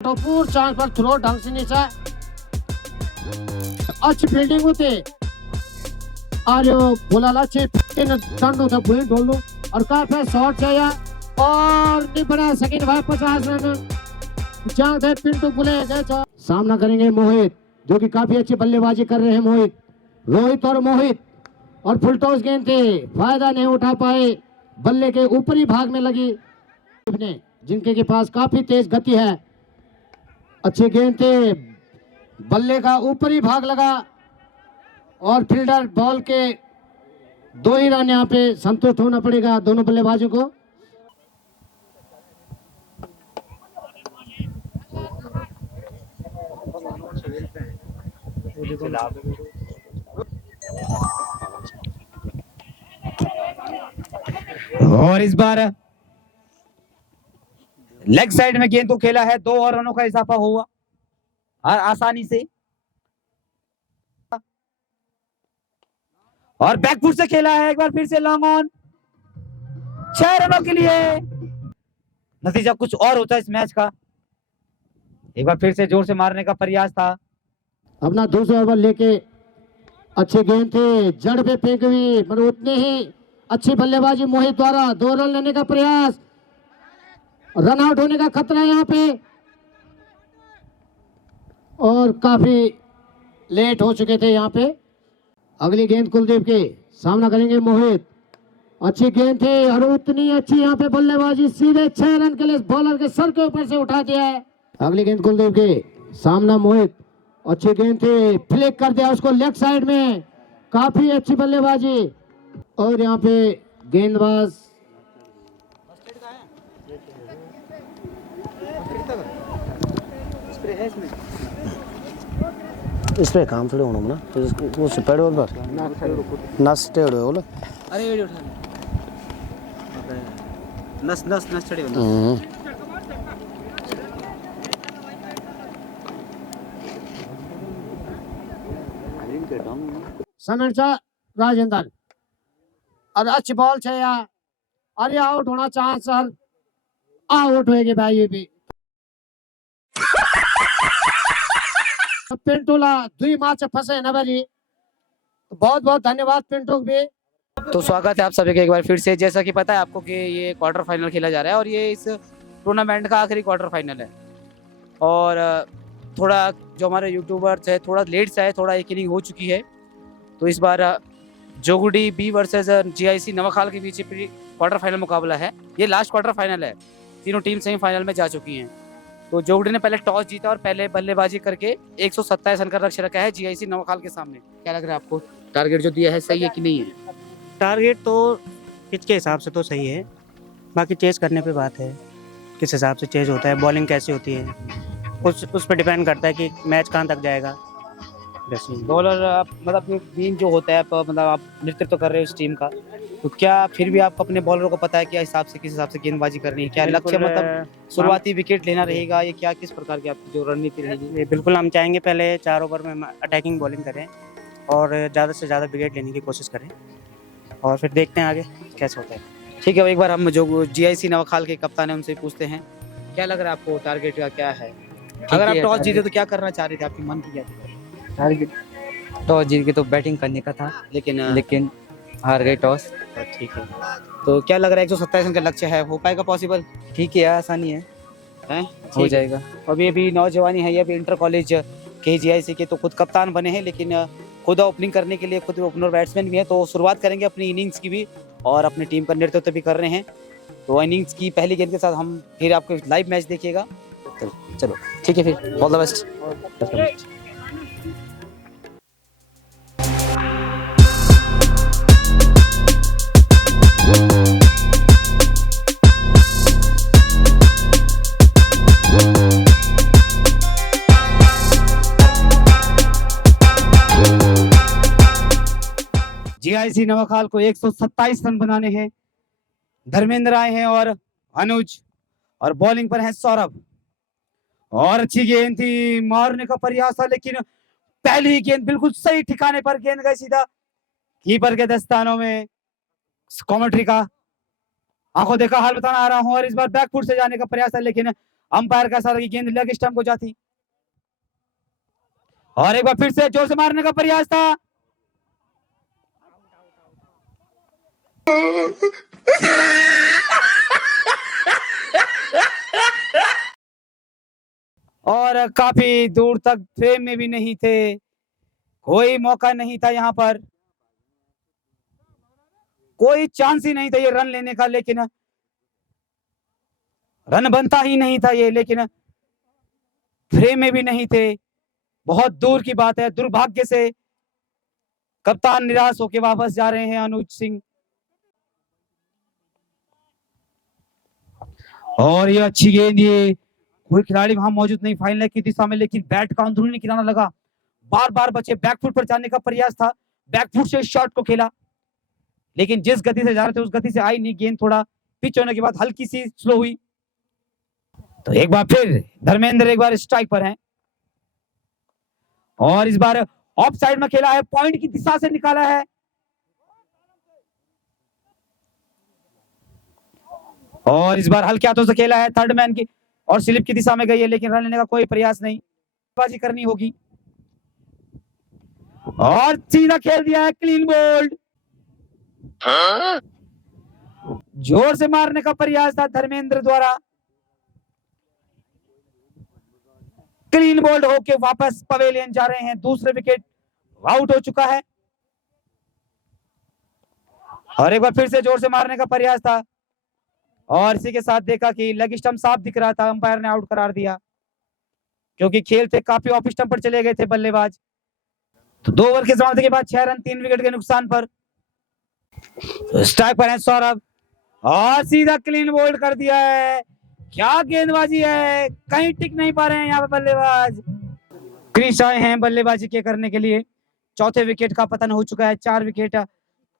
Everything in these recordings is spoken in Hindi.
भरपूर चांस पर थ्रो ढंग से नीचा अच्छी फील्डिंग होती और बोला अच्छे दंड होता भूमि ढोल दो और काफी शॉट चाहिए और नहीं बना सके भाई 50 रन जहां थे पिंटू बुले गए सामना करेंगे मोहित जो कि काफी अच्छी बल्लेबाजी कर रहे हैं मोहित रोहित और मोहित और फुल टॉस गेंद थे फायदा नहीं उठा पाए बल्ले के ऊपरी भाग में लगी जिनके के पास काफी तेज गति है अच्छी गेंद थे बल्ले का ऊपरी भाग लगा और फील्डर बॉल के 2 ही रन यहाँ पे संतुष्ट होना पड़ेगा दोनों बल्लेबाजों को और इस बार लेग साइड में गेंद को खेला है 2 और रनों का इजाफा हुआ और आसानी से और बैकफुट से खेला है एक बार फिर से लॉन्ग ऑन 6 रनों के लिए नतीजा कुछ और होता है इस मैच का एक बार फिर से जोर से मारने का प्रयास था अपना दूसरा ओवर लेके अच्छी गेंद थे जड़ पे फेंक हुई मगर उतने ही अच्छी बल्लेबाजी मोहित द्वारा 2 रन लेने का प्रयास रन आउट होने का खतरा है यहाँ पे और काफी लेट हो चुके थे यहाँ पे अगली गेंद कुलदीप के सामना करेंगे मोहित अच्छी गेंद थी और उतनी अच्छी यहाँ पे बल्लेबाजी सीधे 6 रन के लिए बॉलर के सर के ऊपर से उठा दिया है अगली गेंद कुलदीप के सामना मोहित अच्छी गेंद थी फ्लिक कर दिया उसको लेफ्ट साइड में काफी अच्छी बल्लेबाजी और यहाँ पे गेंदबाज इसपे काम थोड़े होना ना तो वो पेड़ पर नस टेढ़े बोले अरे वीडियो उठा नस नस नस चढ़े समेट राजेंद्र और अच्छी बॉल चाहिए और ये आउट होना चाहे सर आउट होएगी भाई ये भी पिंटूला 2 मैच फंसे न भाई बहुत बहुत धन्यवाद पिंटू भी तो स्वागत है आप सभी का एक बार फिर से जैसा कि पता है आपको कि ये क्वार्टर फाइनल खेला जा रहा है और ये इस टूर्नामेंट का आखिरी क्वार्टर फाइनल है और थोड़ा जो हमारे यूट्यूबर्स है थोड़ा लेट से है थोड़ा एक इनिंग हो चुकी है तो इस बार जोगुडी बी वर्सेस जीआईसी नवाखाल के बीच क्वार्टर फाइनल मुकाबला है ये लास्ट क्वार्टर फाइनल है तीनों टीम सेमीफाइनल में जा चुकी हैं तो जोगुडी ने पहले टॉस जीता और पहले बल्लेबाजी करके 127 रन का लक्ष्य रखा है जीआईसी नवाखाल के सामने क्या लग रहा है आपको टारगेट जो दिया है सही है कि नहीं है टारगेट तो पिच के हिसाब से तो सही है बाकी चेज करने पे बात है किस हिसाब से चेज होता है बॉलिंग कैसी होती है उस पर डिपेंड करता है कि मैच कहाँ तक जाएगा बॉलर आप मतलब टीम जो होता है मतलब आप नेतृत्व कर रहे हो इस टीम का तो क्या फिर भी आपको अपने बॉलरों को पता है क्या हिसाब से किस हिसाब से गेंदबाजी करनी है क्या लक्ष्य मतलब शुरुआती विकेट लेना रहेगा या क्या किस प्रकार की आपकी जो रणनीति रहेगी बिल्कुल हम चाहेंगे पहले 4 ओवर में अटैकिंग बॉलिंग करें और ज़्यादा से ज़्यादा विकेट लेने की कोशिश करें और फिर देखते हैं आगे कैसे होता है ठीक है एक बार हम जो जीआईसी नवाखाल के कप्तान है उनसे पूछते हैं क्या लग रहा है आपको टारगेट का क्या है अगर आप टॉस जीते तो क्या करना चाह रहे थे आपकी मन की क्या थी टारगेट टॉस जीत के तो बैटिंग करने का था लेकिन हार गए टॉस ठीक है तो क्या लग रहा है 127 रन का लक्ष्य है हो पाएगा पॉसिबल ठीक है आसानी है हैं हो जाएगा अभी नौजवानी है ये अभी इंटर कॉलेज के जीआईसी के तो खुद कप्तान बने हैं लेकिन खुद ओपनिंग करने के लिए खुद ओपनर बैट्समैन भी हैं तो शुरुआत करेंगे अपनी इनिंग्स की भी और अपनी टीम का नेतृत्व भी कर रहे हैं तो इनिंग्स की पहली गेंद के साथ हम फिर आपको लाइव मैच देखिएगा चलो ठीक है फिर ऑल द बेस्ट जीआईसी नवाखाल को 127 रन बनाने हैं धर्मेंद्र आए हैं और अनुज और बॉलिंग पर है सौरभ और अच्छी गेंद थी मारने का प्रयास था लेकिन पहली ही गेंद बिल्कुल सही ठिकाने पर गेंद गई सीधा कीपर के दस्तानों में कमेंट्री का आंखों देखा हाल बताना आ रहा हूं और इस बार बैकफुट से जाने का प्रयास है लेकिन अंपायर का सारा की गेंद लेग स्टंप को जाती और एक बार फिर से जोर से मारने का प्रयास था और काफी दूर तक फ्रेम में भी नहीं थे, कोई मौका नहीं था यहाँ पर, कोई चांस ही नहीं था ये रन लेने का, लेकिन रन बनता ही नहीं था ये, लेकिन फ्रेम में भी नहीं थे। बहुत दूर की बात है। दुर्भाग्य से कप्तान निराश होकर वापस जा रहे हैं अनुज सिंह। और ये अच्छी गेंद, ये कोई खिलाड़ी वहां मौजूद नहीं फाइनल की दिशा में, लेकिन बैट का अंदरूनी किनारा लगा, बार बार बचे, बैकफुट पर जाने का प्रयास था, बैकफुट से शॉट को खेला, लेकिन जिस गति से जा रहे थे उस गति से आई नहीं गेंद। थोड़ा पिच होने के बाद हल्की सी स्लो हुई। तो एक बार फिर धर्मेंद्र एक बार स्ट्राइक पर हैं और इस बार ऑफ साइड में खेला है, पॉइंट की दिशा से निकाला है और इस बार हल्के हाथों से खेला है, थर्ड मैन की और स्लिप की दिशा में गई है, लेकिन रन लेने का कोई प्रयास नहीं, बाजी करनी होगी और सीधा खेल दिया है, क्लीन बोल्ड। जोर से मारने का प्रयास था धर्मेंद्र द्वारा, क्लीन बोल्ड होके वापस पवेलियन जा रहे हैं। दूसरे विकेट आउट हो चुका है और एक बार फिर से जोर से मारने का प्रयास था और इसी के साथ देखा कि लेग स्टंप साफ दिख रहा था, अंपायर ने आउट करार दिया क्योंकि खेल थे काफी ऑफ स्टंप पर चले गए थे बल्लेबाज। तो 2 ओवर के समाप्ति के बाद 6 रन 3 विकेट के नुकसान पर स्ट्राइक पर है सौरभ और सीधा क्लीन बोल्ड कर दिया है। क्या गेंदबाजी है, कहीं टिक नहीं पा रहे हैं यहाँ पे बल्लेबाज। क्रीज आए हैं बल्लेबाजी के करने के लिए। चौथे विकेट का पतन हो चुका है, 4 विकेट,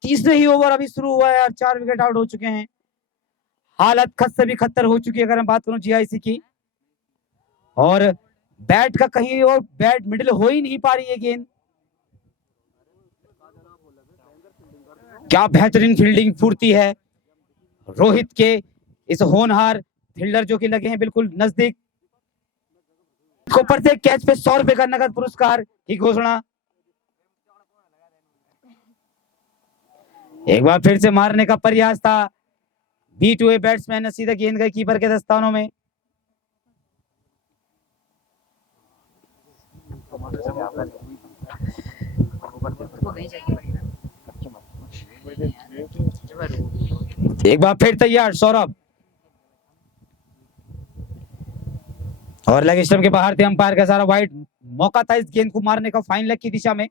तीसरे ही ओवर अभी शुरू हुआ है और 4 विकेट आउट हो चुके हैं। हालत खत से भी खतर हो चुकी है अगर मैं बात करूं जीआईसी की, और बैट का कहीं और बैट मिडिल हो ही नहीं पा रही है गेंद। क्या बेहतरीन फील्डिंग फुर्ती है रोहित के इस होनहार फील्डर जो कि लगे हैं बिल्कुल नजदीक। प्रत्येक कैच पे 100 रुपए का नगद पुरस्कार की घोषणा। एक बार फिर से मारने का प्रयास था, बीट हुए बैट्समैन ने सीधा गेंद गई कीपर के दस्तानों में। एक बार फिर तैयार सौरभ और लेग स्टंप के बाहर थे, अंपायर का सारा वाइड, मौका था इस गेंद को मारने का फाइन लेग की दिशा में।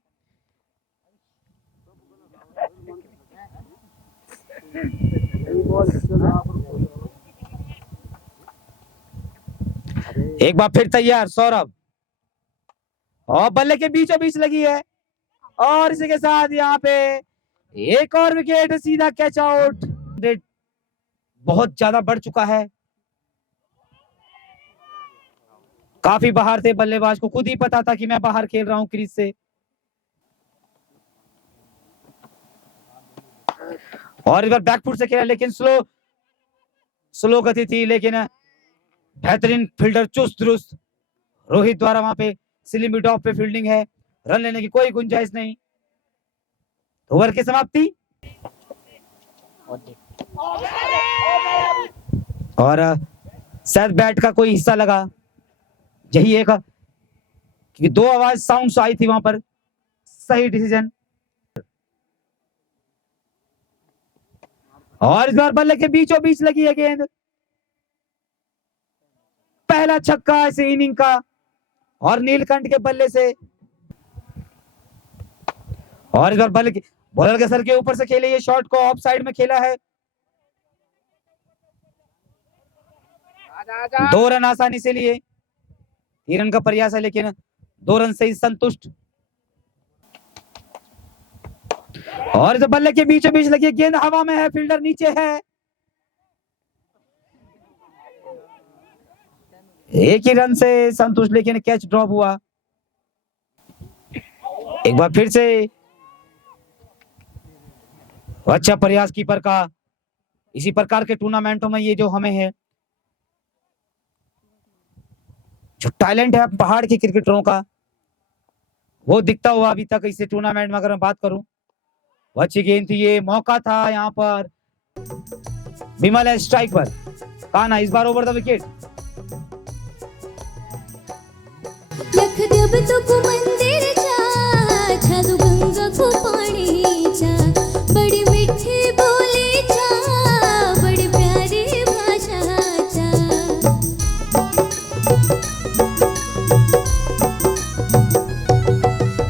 एक बार फिर तैयार सौरभ और बल्ले के बीचों बीच लगी है और इसी के साथ यहाँ पे एक और विकेट, सीधा कैच आउट। बहुत ज्यादा बढ़ चुका है, काफी बाहर थे बल्लेबाज को खुद ही पता था कि मैं बाहर खेल रहा हूं क्रीज से। और इस बार बैकफुट से खेला, लेकिन स्लो गति थी, लेकिन बेहतरीन फील्डर चुस्त दुरुस्त रोहित द्वारा वहां पे स्लिम मिड ऑफ पे फील्डिंग है, रन लेने की कोई गुंजाइश नहीं। ओवर की समाप्ति और शायद बैट का कोई हिस्सा लगा, यही एक कि 2 आवाज साउंड आई थी वहां पर। सही डिसीजन। और इस बार बल्ले के बीचों बीच लगी है गेंद, पहला छक्का इस इनिंग का और नीलकंठ के बल्ले से। और इस बार बॉलर के सर के ऊपर से खेले, ये शॉट को ऑफ साइड में खेला है। 2 रन आसानी से लिए, 3 रन का प्रयास है लेकिन 2 रन से ही संतुष्ट। और इस बल्ले के बीचों बीच लगी गेंद हवा में है, फील्डर नीचे है, एक ही रन से संतुष्ट, लेकिन कैच ड्रॉप हुआ। एक बार फिर से अच्छा प्रयास कीपर का। इसी प्रकार के टूर्नामेंटों में ये जो हमें है जो टैलेंट है पहाड़ के क्रिकेटरों का वो दिखता हुआ अभी तक इस टूर्नामेंट में अगर मैं बात करूं, वो अच्छी गेंद थी, ये मौका था यहाँ पर विमल है स्ट्राइक पर, कान्हा इस बार ओवर द विकेट। लखदब तुक मंदिरच्या छादू गंगाको पाणीच्या बडी मिठी बोलीच्या बडी प्यारी भाषाच्या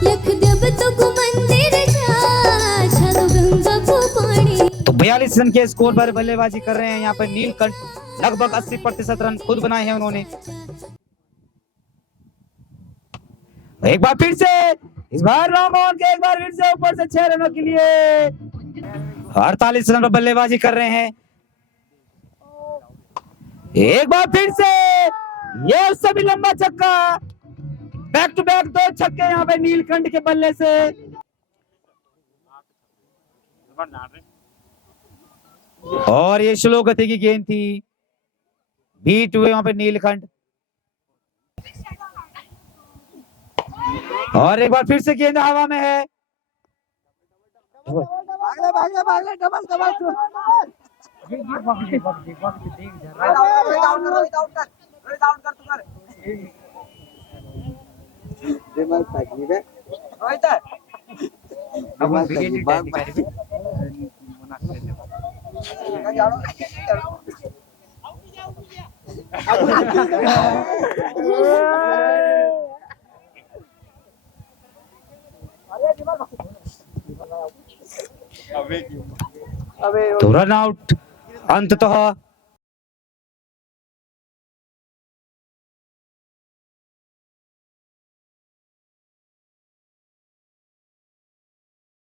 लखदब तुक मंदिरच्या छादू गंगाको पाणी। तो 42 रन के स्कोर पर बल्लेबाजी कर रहे हैं यहाँ पर नीलकंठ, लगभग 80% रन खुद बनाए हैं उन्होंने। एक बार फिर से इस बार रामोहन के एक बार फिर से ऊपर से 6 रनों के लिए 48 रन पर बल्लेबाजी कर रहे हैं। एक बार फिर से ये उससे भी लंबा छक्का, बैक टू बैक 2 छक्के यहाँ पे नीलकंठ के बल्ले से। और ये स्लो गति की गेंद थी, बीट हुए वहां पे नीलकंठ। और एक बार फिर से गेंद हवा में है, तो रन आउट अंततः